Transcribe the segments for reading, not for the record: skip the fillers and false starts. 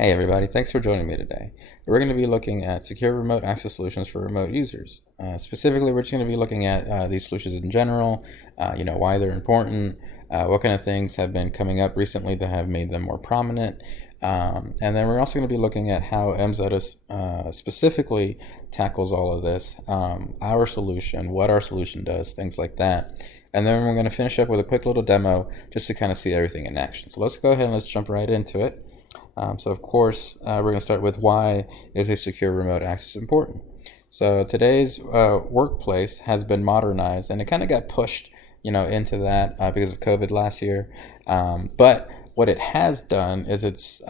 Hey everybody, thanks for joining me today. We're going to be looking at secure remote access solutions for remote users. Specifically, we're just going to be looking at these solutions in general, why they're important, what kind of things have been coming up recently that have made them more prominent, and then we're also going to be looking at how AmZetta specifically tackles all of this, our solution, what our solution does, things like that. And then we're going to finish up with a quick little demo just to kind of see everything in action. So let's go ahead and let's jump right into it. So of course, we're going to start with why is a secure remote access important. So today's workplace has been modernized, and it kind of got pushed, into that because of COVID last year. But what it has done is it's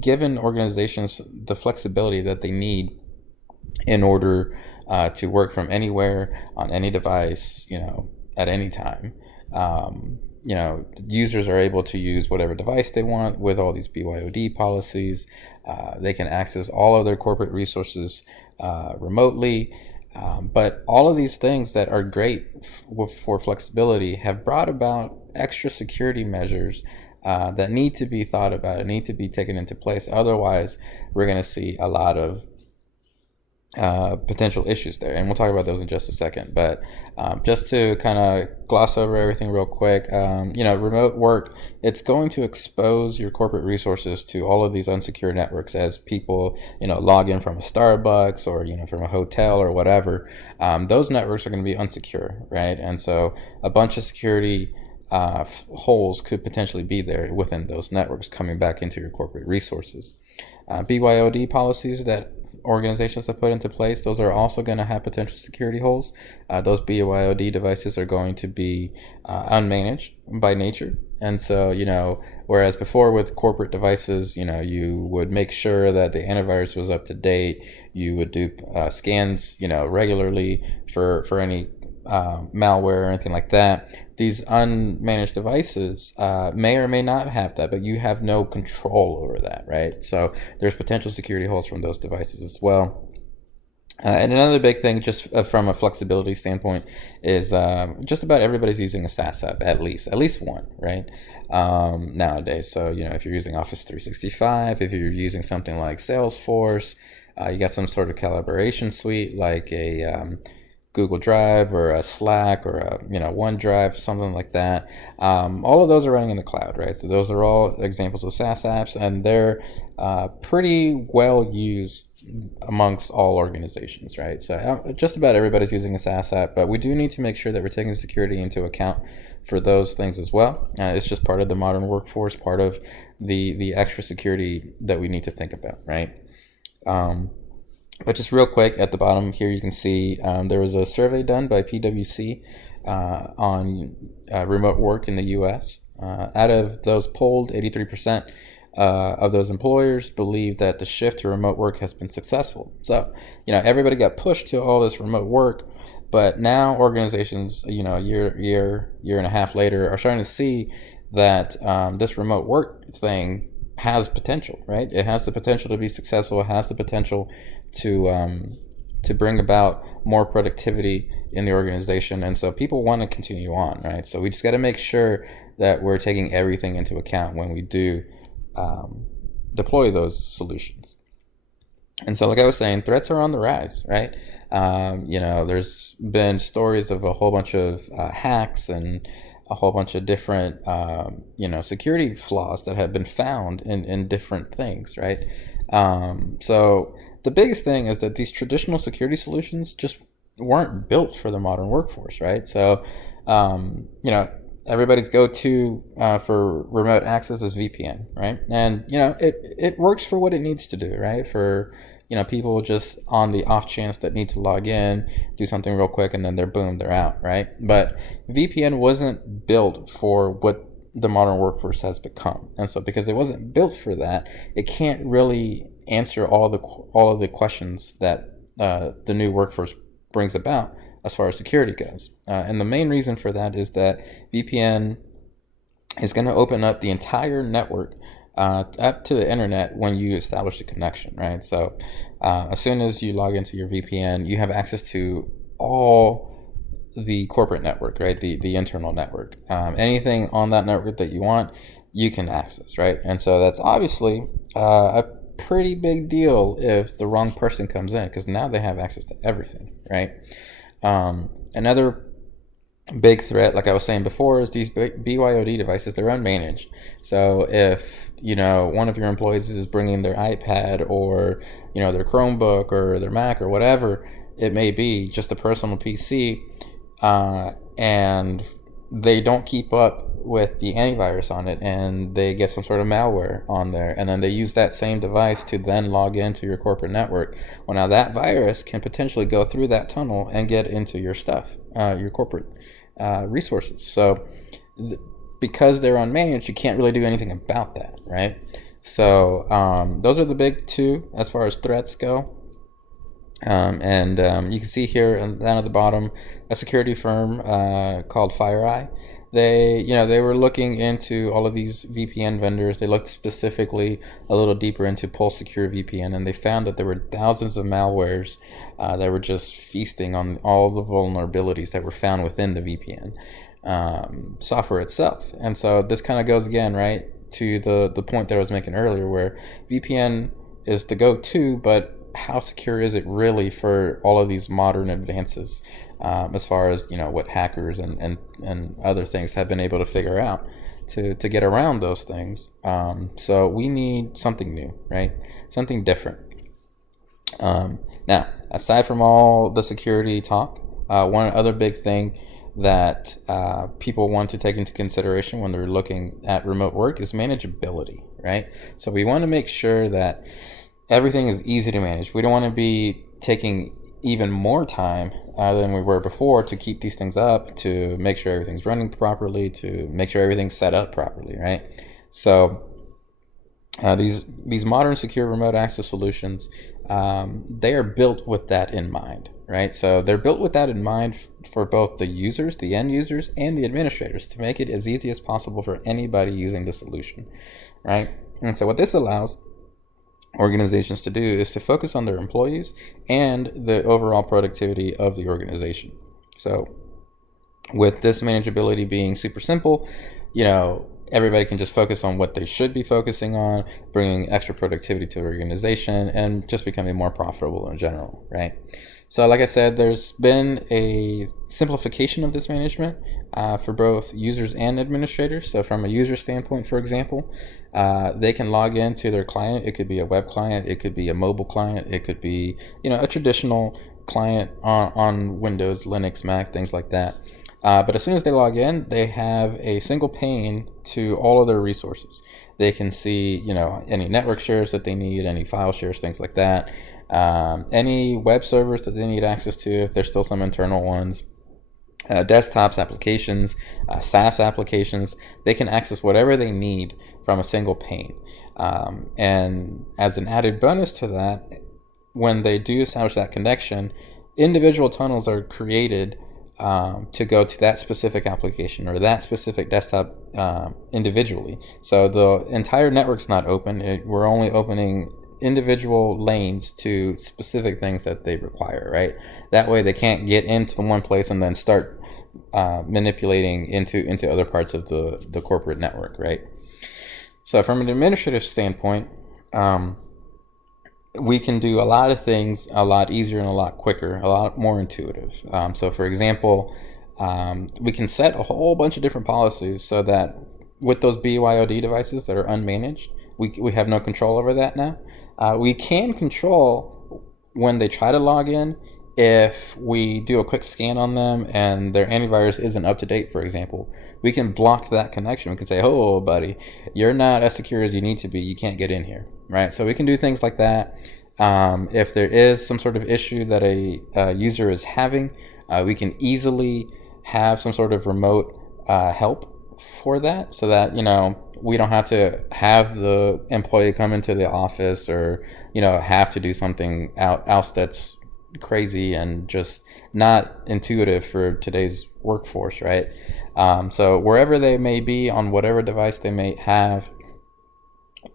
given organizations the flexibility that they need in order to work from anywhere on any device, at any time. Users are able to use whatever device they want with all these BYOD policies. They can access all of their corporate resources remotely. But all of these things that are great for flexibility have brought about extra security measures that need to be thought about and need to be taken into place. Otherwise, we're going to see a lot of potential issues there, and we'll talk about those in just a second. But just to kind of gloss over everything real quick, remote work, it's going to expose your corporate resources to all of these unsecure networks as people log in from a Starbucks or from a hotel or whatever. Those networks are going to be unsecure, right? And so a bunch of security holes could potentially be there within those networks coming back into your corporate resources. BYOD policies that organizations have put into place, those are also going to have potential security holes. Those BYOD devices are going to be unmanaged by nature. And so, whereas before with corporate devices, you would make sure that the antivirus was up to date. You would do scans, regularly for any malware or anything like that. These unmanaged devices may or may not have that, but you have no control over that, right? So there's potential security holes from those devices as well. And another big thing, just from a flexibility standpoint, is just about everybody's using a SaaS app, at least one, right? Nowadays. So if you're using Office 365, if you're using something like Salesforce, you got some sort of collaboration suite like a Google Drive or a Slack or a OneDrive, something like that. All of those are running in the cloud, right? So those are all examples of SaaS apps, and they're pretty well used amongst all organizations, right? So just about everybody's using a SaaS app, but we do need to make sure that we're taking security into account for those things as well. It's just part of the modern workforce, part of the extra security that we need to think about, right? But just real quick, at the bottom here, you can see there was a survey done by PwC on remote work in the U.S. Out of those polled, 83% of those employers believe that the shift to remote work has been successful. So, everybody got pushed to all this remote work, but now organizations, a year and a half later, are starting to see that this remote work thing has potential, right? It has the potential to be successful. It has the potential to bring about more productivity in the organization, and so people want to continue on, right? So we just got to make sure that we're taking everything into account when we do deploy those solutions. And so, like I was saying, threats are on the rise, right? There's been stories of a whole bunch of hacks and a whole bunch of different, security flaws that have been found in different things, right? So the biggest thing is that these traditional security solutions just weren't built for the modern workforce, right? So, everybody's go-to for remote access is VPN, right? And, it works for what it needs to do, right? For people just on the off chance that need to log in, do something real quick, and then they're out, right? But VPN wasn't built for what the modern workforce has become. And so because it wasn't built for that, it can't really answer all of the questions that the new workforce brings about as far as security goes. And the main reason for that is that VPN is going to open up the entire network up to the internet when you establish a connection, right? So as soon as you log into your VPN, you have access to all the corporate network, right? The internal network. Anything on that network that you want, you can access, right? And so that's obviously a pretty big deal if the wrong person comes in, because now they have access to everything, right? Another big threat, like I was saying before, is these BYOD devices. They're unmanaged. So if one of your employees is bringing their iPad or their Chromebook or their Mac or whatever it may be, just a personal PC, and they don't keep up with the antivirus on it, and they get some sort of malware on there, and then they use that same device to then log into your corporate network. Well, now that virus can potentially go through that tunnel and get into your stuff, your corporate resources. So because they're unmanaged, you can't really do anything about that, right? So those are the big two as far as threats go. You can see here down at the bottom a security firm called FireEye. They were looking into all of these VPN vendors. They looked specifically a little deeper into Pulse Secure VPN, and they found that there were thousands of malwares that were just feasting on all the vulnerabilities that were found within the VPN software itself. And so this kind of goes again, right, to the point that I was making earlier, where VPN is the go-to, but how secure is it really for all of these modern advances, as far as what hackers and other things have been able to figure out to get around those things. So we need something new, right? Something different. Now, aside from all the security talk, one other big thing that people want to take into consideration when they're looking at remote work is manageability, right? So we want to make sure that everything is easy to manage. We don't want to be taking even more time than we were before to keep these things up, to make sure everything's running properly, to make sure everything's set up properly, right? So these modern secure remote access solutions, they are built with that in mind, right? So they're built with that in mind for both the users, the end users, and the administrators, to make it as easy as possible for anybody using the solution, right? And so what this allows organizations to do is to focus on their employees and the overall productivity of the organization. So with this manageability being super simple, everybody can just focus on what they should be focusing on, bringing extra productivity to the organization, and just becoming more profitable in general, right? So like I said, there's been a simplification of this management for both users and administrators. So from a user standpoint, for example, they can log into their client. It could be a web client, it could be a mobile client, it could be a traditional client on Windows, Linux, Mac, things like that. But as soon as they log in, they have a single pane to all of their resources. They can see, any network shares that they need, any file shares, things like that. Any web servers that they need access to, if there's still some internal ones. Desktops, applications, SaaS applications. They can access whatever they need from a single pane. And as an added bonus to that, when they do establish that connection, individual tunnels are created to go to that specific application or that specific desktop individually. So the entire network's not open. We're only opening individual lanes to specific things that they require, right? That way they can't get into one place and then start manipulating into other parts of the corporate network, right? So from an administrative standpoint, we can do a lot of things a lot easier and a lot quicker, a lot more intuitive. So for example, we can set a whole bunch of different policies so that with those BYOD devices that are unmanaged, we have no control over that now. We can control when they try to log in if we do a quick scan on them and their antivirus isn't up to date, for example. We can block that connection. We can say, oh, buddy, you're not as secure as you need to be. You can't get in here, right? So we can do things like that. If there is some sort of issue that a user is having, we can easily have some sort of remote help for that, so that we don't have to have the employee come into the office or have to do something else that's crazy and just not intuitive for today's workforce, right? So wherever they may be, on whatever device they may have,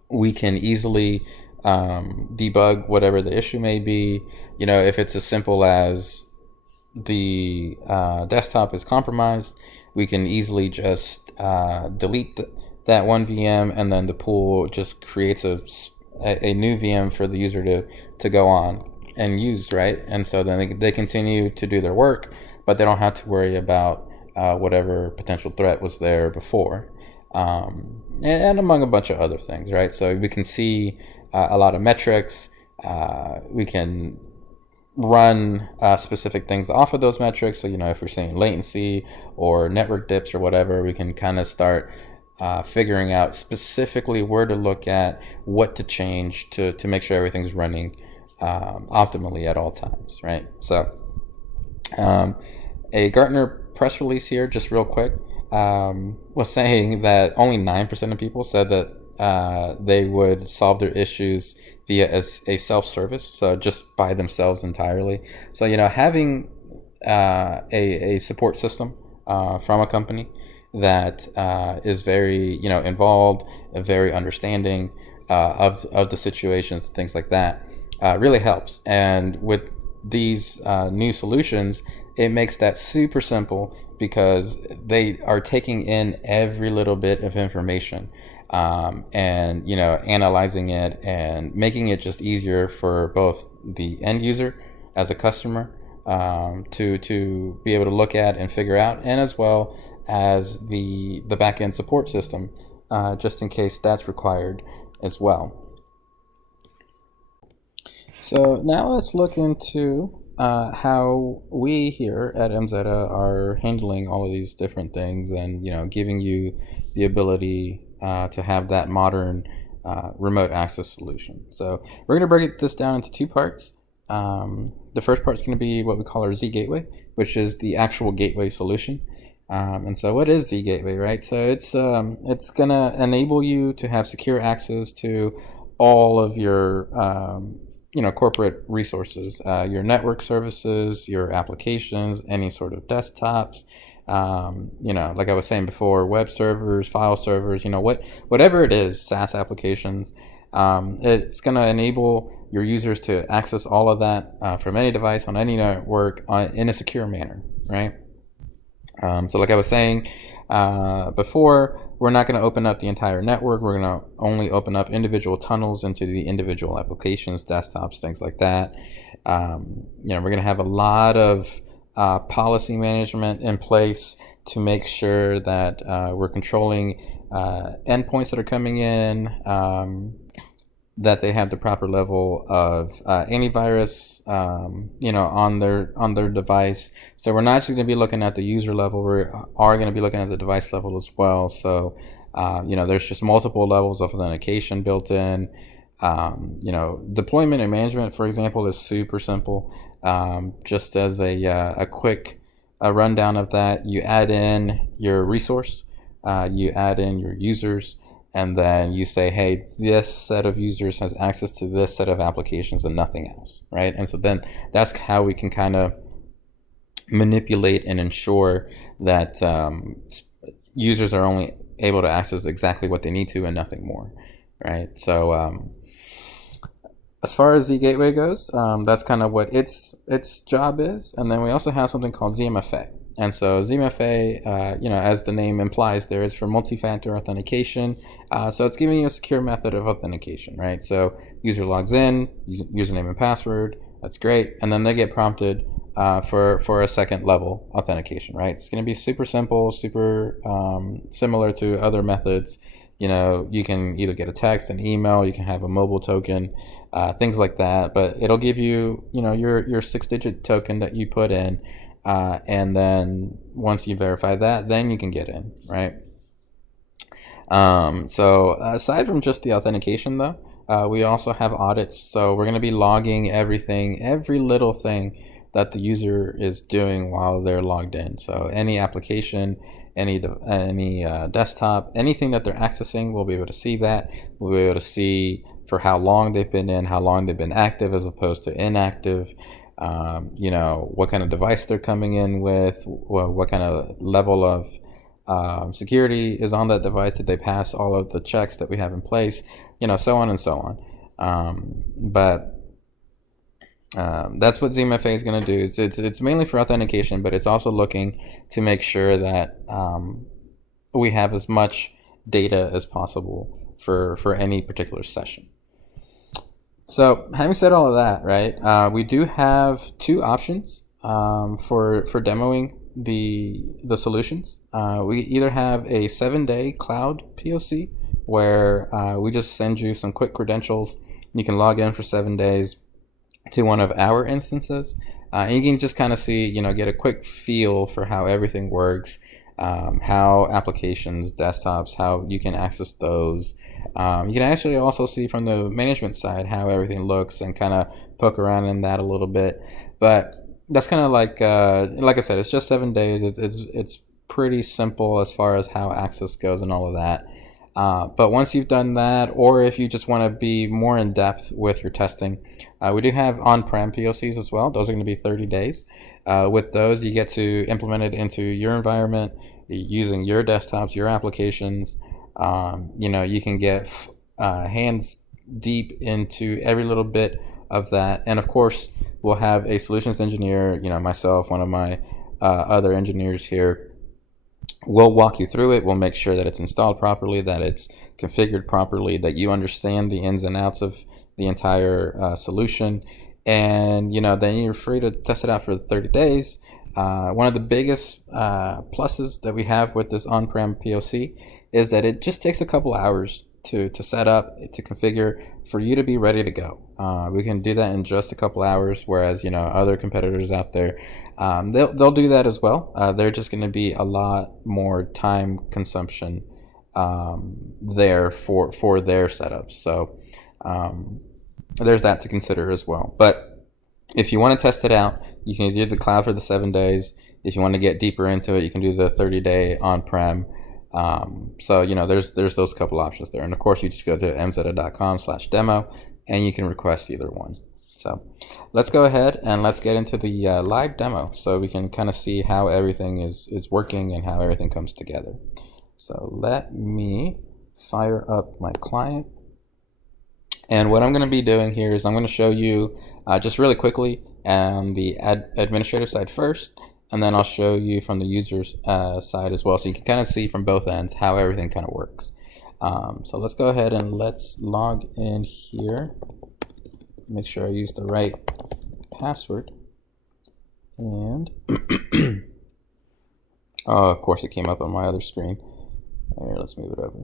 we can easily debug whatever the issue may be. If it's as simple as the desktop is compromised, we can easily just delete that one VM, and then the pool just creates a new VM for the user to go on and use, right? And so then they continue to do their work, but they don't have to worry about whatever potential threat was there before, and among a bunch of other things, right? So we can see a lot of metrics. We can run specific things off of those metrics. So, if we're seeing latency or network dips or whatever, we can kind of start figuring out specifically where to look at, what to change to make sure everything's running optimally at all times, right? So a Gartner press release here, just real quick, was saying that only 9% of people said that they would solve their issues via a self-service, so just by themselves entirely. So, having a support system from a company that is very, involved, very understanding of the situations, things like that, really helps. And with these new solutions, it makes that super simple because they are taking in every little bit of information, and analyzing it and making it just easier for both the end user as a customer to be able to look at and figure out, and as well as the back-end support system, just in case that's required as well. So now let's look into how we here at AmZetta are handling all of these different things, and giving you the ability to have that modern remote access solution. So we're going to break this down into two parts. The first part is going to be what we call our Z Gateway, which is the actual gateway solution. And so what is Z Gateway, right? So it's going to enable you to have secure access to all of your corporate resources, your network services, your applications, any sort of desktops, like I was saying before, web servers, file servers, whatever it is, SaaS applications. It's going to enable your users to access all of that from any device on any network in a secure manner, right? So like I was saying before, we're not going to open up the entire network. We're going to only open up individual tunnels into the individual applications, desktops, things like that. We're going to have a lot of policy management in place to make sure that we're controlling endpoints that are coming in, that they have the proper level of antivirus, on their device. So we're not just going to be looking at the user level. We are going to be looking at the device level as well. So, there's just multiple levels of authentication built in. Deployment and management, for example, is super simple. Just as a quick rundown of that, you add in your resource, you add in your users, and then you say, hey, this set of users has access to this set of applications and nothing else, right? And so then that's how we can kind of manipulate and ensure that users are only able to access exactly what they need to and nothing more, right? So as far as the gateway goes, that's kind of what its job is. And then we also have something called ZMFA. And so ZMFA, as the name implies, there is for multi-factor authentication. So it's giving you a secure method of authentication, right? So user logs in, username and password, that's great. And then they get prompted for a second level authentication, right? It's going to be super simple, super similar to other methods. You can either get a text, an email, you can have a mobile token, things like that. But it'll give you, your 6-digit token that you put in. And then once you verify that, then you can get in, right? So aside from just the authentication though, we also have audits. So we're going to be logging everything, every little thing that the user is doing while they're logged in. So any application, any desktop, anything that they're accessing, we'll be able to see that. We'll be able to see for how long they've been in, how long they've been active as opposed to inactive. What kind of device they're coming in with, what kind of level of security is on that device. Did they pass all of the checks that we have in place? So on and so on. But that's what ZMFA is going to do. It's mainly for authentication, but it's also looking to make sure that we have as much data as possible for any particular session. So having said all of that, right, we do have two options for demoing the solutions. We either have a 7-day cloud POC where we just send you some quick credentials. You can log in for 7 days to one of our instances, and you can just kind of see, get a quick feel for how everything works, how applications, desktops, how you can access those. You can actually also see from the management side how everything looks and kind of poke around in that a little bit. But that's kind of like I said, it's just 7 days. It's pretty simple as far as how access goes and all of that. But once you've done that, or if you just want to be more in depth with your testing, we do have on-prem POCs as well. Those are going to be 30 days. With those, you get to implement it into your environment using your desktops, your applications. You can get hands deep into every little bit of that. And of course, we'll have a solutions engineer, myself, one of my other engineers here. We'll walk you through it. We'll make sure that it's installed properly, that it's configured properly, that you understand the ins and outs of the entire solution. And, then you're free to test it out for 30 days. One of the biggest pluses that we have with this on-prem POC is that it just takes a couple hours to set up, to configure, for you to be ready to go. We can do that in just a couple hours, whereas other competitors out there, they'll do that as well. They're just going to be a lot more time consumption there for their setups. So there's that to consider as well. But if you want to test it out, you can do the cloud for the 7 days. If you want to get deeper into it, you can do the 30-day on-prem. So there's those couple options there, and of course you just go to amzetta.com/demo and you can request either one. So let's go ahead and let's get into the live demo so we can kind of see how everything is working and how everything comes together. So let me fire up my client, and what I'm going to be doing here is I'm going to show you just really quickly on the administrative side first, and then I'll show you from the user's side as well, so you can kind of see from both ends how everything kind of works. So let's go ahead and let's log in here. Make sure I use the right password. And oh, of course it came up on my other screen. Here, let's move it over.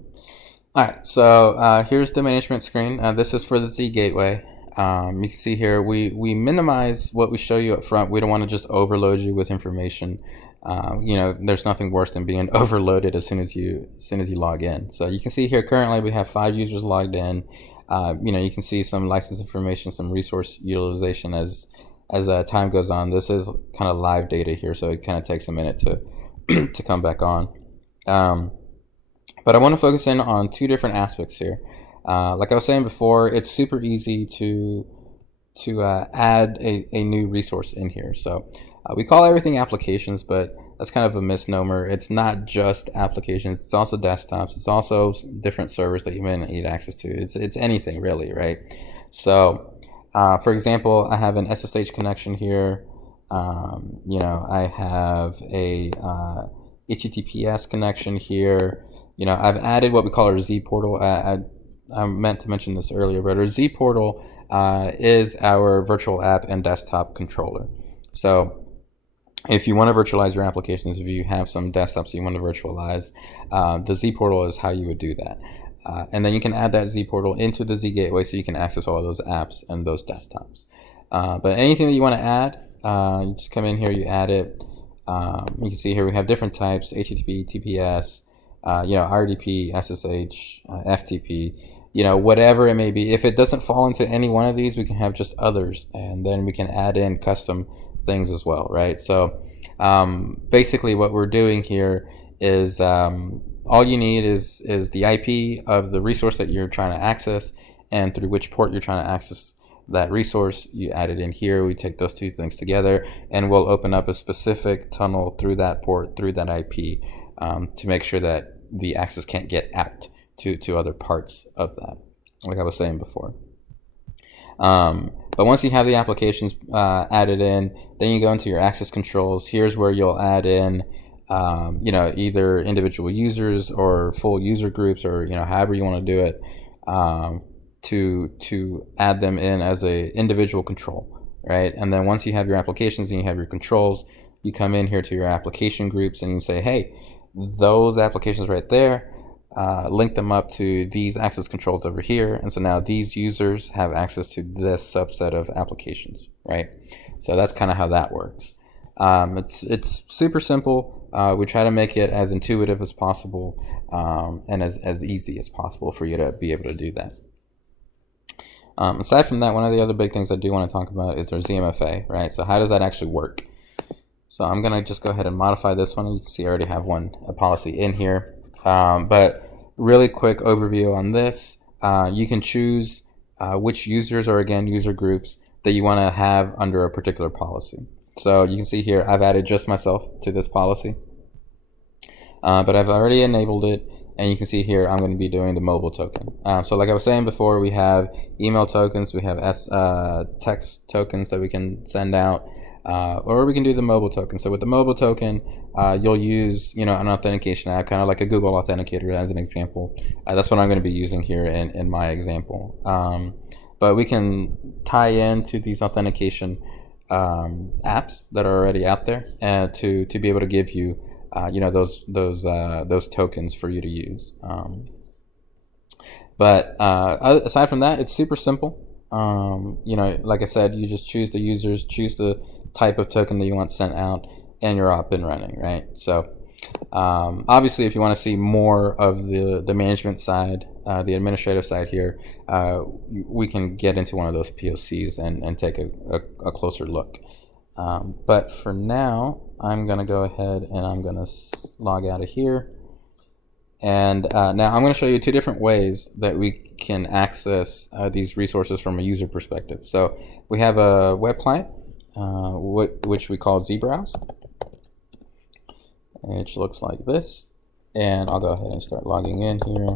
All right, so here's the management screen. This is for the Z Gateway. You can see here we minimize what we show you up front. We don't want to just overload you with information. There's nothing worse than being overloaded as soon as you log in. So you can see here currently we have 5 users logged in. You can see some license information, some resource utilization as time goes on. This is kind of live data here, so it kind of takes a minute to to come back on. But I want to focus in on 2 different aspects here. Like I was saying before, it's super easy to add a new resource in here. So we call everything applications, but that's kind of a misnomer. It's not just applications. It's also desktops. It's also different servers that you may need access to. It's anything really, right? So for example, I have an SSH connection here. I have a HTTPS connection here. I've added what we call our Z portal. I meant to mention this earlier, but our Z portal is our virtual app and desktop controller. So if you want to virtualize your applications, if you have some desktops you want to virtualize, the Z portal is how you would do that. And then you can add that Z portal into the Z Gateway so you can access all of those apps and those desktops. But anything that you want to add, you just come in here, you add it. You can see here we have different types: HTTP, TPS, RDP, SSH, FTP, whatever it may be. If it doesn't fall into any one of these, we can have just others, and then we can add in custom things as well, right? So basically what we're doing here is all you need is the IP of the resource that you're trying to access and through which port you're trying to access that resource. You add it in here. We take those 2 things together and we'll open up a specific tunnel through that port, through that IP, to make sure that the access can't get out to other parts of that, like I was saying before. But once you have the applications added in, then you go into your access controls. Here's where you'll add in either individual users or full user groups, or however you want to do it, to add them in as a individual control, right? And then once you have your applications and you have your controls, you come in here to your application groups and you say, hey, those applications right there, link them up to these access controls over here, and so now these users have access to this subset of applications, right? So that's kind of how that works. It's super simple. We try to make it as intuitive as possible, and as easy as possible for you to be able to do that. Aside from that, one of the other big things I do want to talk about is our ZMFA, right? So how does that actually work? So I'm going to just go ahead and modify this one. You can see I already have a policy in here. But really quick overview on this. You can choose which users, or again, user groups, that you want to have under a particular policy. So you can see here, I've added just myself to this policy. But I've already enabled it. And you can see here, I'm going to be doing the mobile token. So like I was saying before, we have email tokens, we have text tokens that we can send out, or we can do the mobile token. So with the mobile token, you'll use an authentication app, kind of like a Google Authenticator as an example. That's what I'm going to be using here in my example. But we can tie into these authentication apps that are already out there, and to be able to give you those tokens for you to use. But aside from that, it's super simple. Like I said, you just choose the users, choose the type of token that you want sent out, and you're up and running, right? So obviously, if you want to see more of the management side, the administrative side here, we can get into one of those POCs and take a closer look. But for now, I'm going to go ahead and I'm going to log out of here. And now I'm going to show you two different ways that we can access these resources from a user perspective. So we have a web client, which we call zBrowse, which looks like this. And I'll go ahead and start logging in here.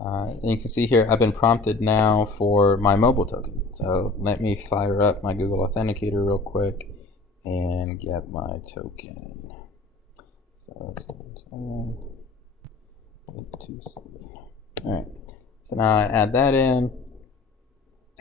And you can see here, I've been prompted now for my mobile token. So let me fire up my Google Authenticator real quick and get my token. So that's 827. All right. So now I add that in,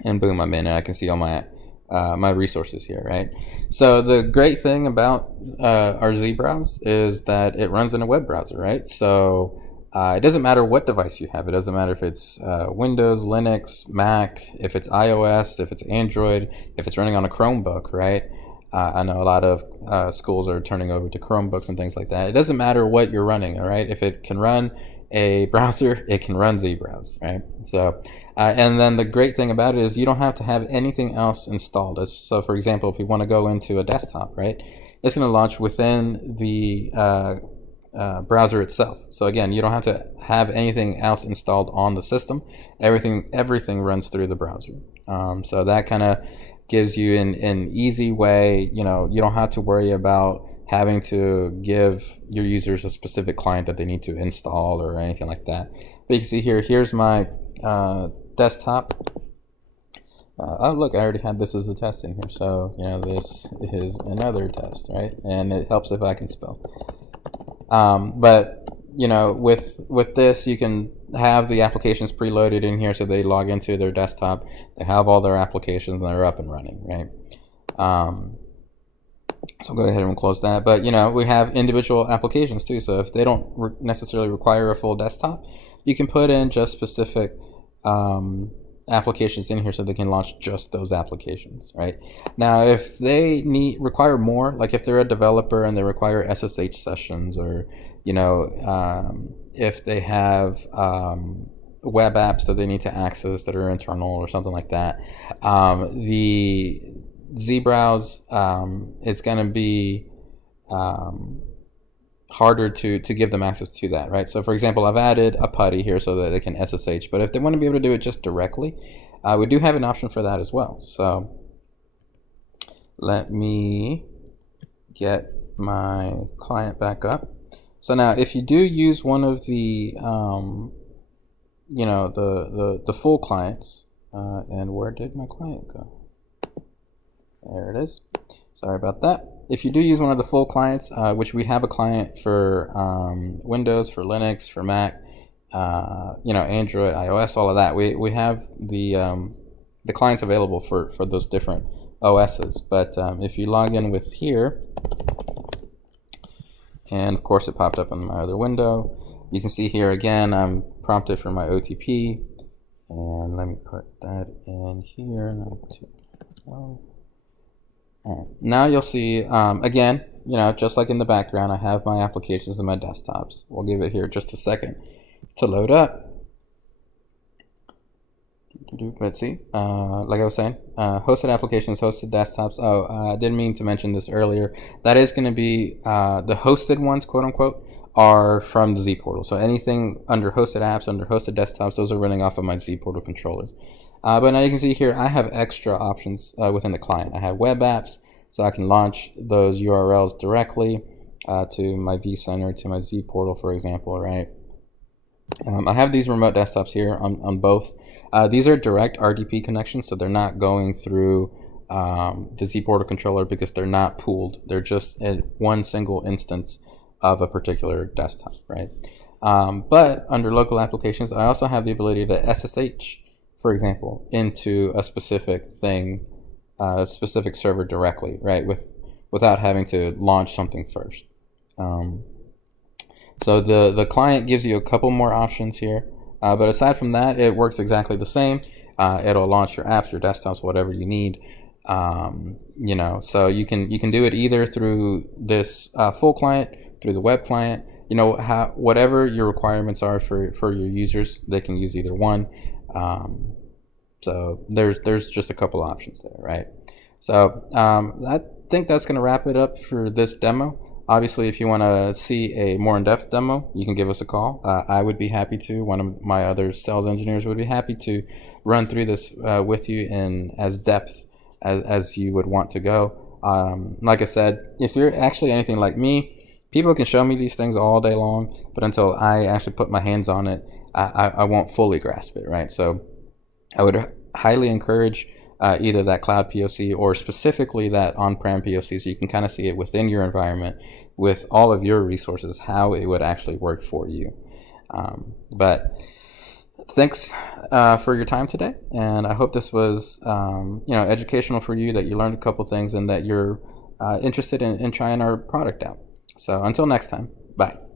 and boom, I'm in, and I can see all my my resources here, right? So the great thing about our zBrowse is that it runs in a web browser, right? So it doesn't matter what device you have. It doesn't matter if it's Windows, Linux, Mac, if it's iOS, if it's Android, if it's running on a Chromebook, right? I know a lot of schools are turning over to Chromebooks and things like that. It doesn't matter what you're running, all right? If it can run a browser, it can run zBrowse, right? So, and then the great thing about it is you don't have to have anything else installed. So, for example, if you want to go into a desktop, right, it's going to launch within the browser itself. So again, you don't have to have anything else installed on the system. Everything runs through the browser. So that kind of gives you an easy way. You don't have to worry about having to give your users a specific client that they need to install or anything like that. But you can see here, here's my desktop. Oh look, I already had this as a test in here. So this is another test, right? And it helps if I can spell. But with this, you can have the applications preloaded in here, so they log into their desktop, they have all their applications, and they're up and running, right? So go ahead and close that. But we have individual applications too, so if they don't necessarily require a full desktop, you can put in just specific applications in here so they can launch just those applications, right? Now if they require more, like if they're a developer and they require SSH sessions, or if they have web apps that they need to access that are internal or something like that, the zBrowse is going to be harder to give them access to that, right? So for example, I've added a PuTTY here so that they can SSH, but if they want to be able to do it just directly, we do have an option for that as well. So let me get my client back up. So now if you do use one of the the full clients, and where did my client go? There it is. Sorry about that. if you do use one of the full clients, which we have a client for Windows, for Linux, for Mac, Android, iOS, all of that. We have the clients available for those different OSs. But if you log in with here, and of course it popped up on my other window, you can see here again I'm prompted for my OTP, and let me put that in here. All right. Now you'll see again, just like in the background, I have my applications and my desktops. We'll give it here just a second to load up. Let's see, like I was saying, hosted applications, hosted desktops. Oh, I didn't mean to mention this earlier. That is going to be the hosted ones, quote unquote, are from the Z Portal. So anything under hosted apps, under hosted desktops, those are running off of my Z Portal controller. But now you can see here, I have extra options within the client. I have web apps, so I can launch those URLs directly to my vCenter, to my Z Portal, for example, right? I have these remote desktops here on both. These are direct RDP connections, so they're not going through the Z Portal controller because they're not pooled. They're just at one single instance of a particular desktop, right? But under local applications, I also have the ability to SSH, for example, into a specific thing, a specific server directly, right? Without having to launch something first. So the client gives you a couple more options here, but aside from that, it works exactly the same. It'll launch your apps, your desktops, whatever you need. So you can do it either through this full client, through the web client. Whatever your requirements are for your users, they can use either one. So there's just a couple options there, right? So I think that's going to wrap it up for this demo. Obviously, if you want to see a more in-depth demo, you can give us a call. I would be happy to. One of my other sales engineers would be happy to run through this with you in as depth as you would want to go. Like I said, if you're actually anything like me, people can show me these things all day long, but until I actually put my hands on it, I won't fully grasp it, right? So I would highly encourage either that cloud POC or specifically that on-prem POC, so you can kind of see it within your environment with all of your resources, how it would actually work for you. But thanks for your time today, and I hope this was educational for you, that you learned a couple things, and that you're interested in trying our product out. So until next time, bye.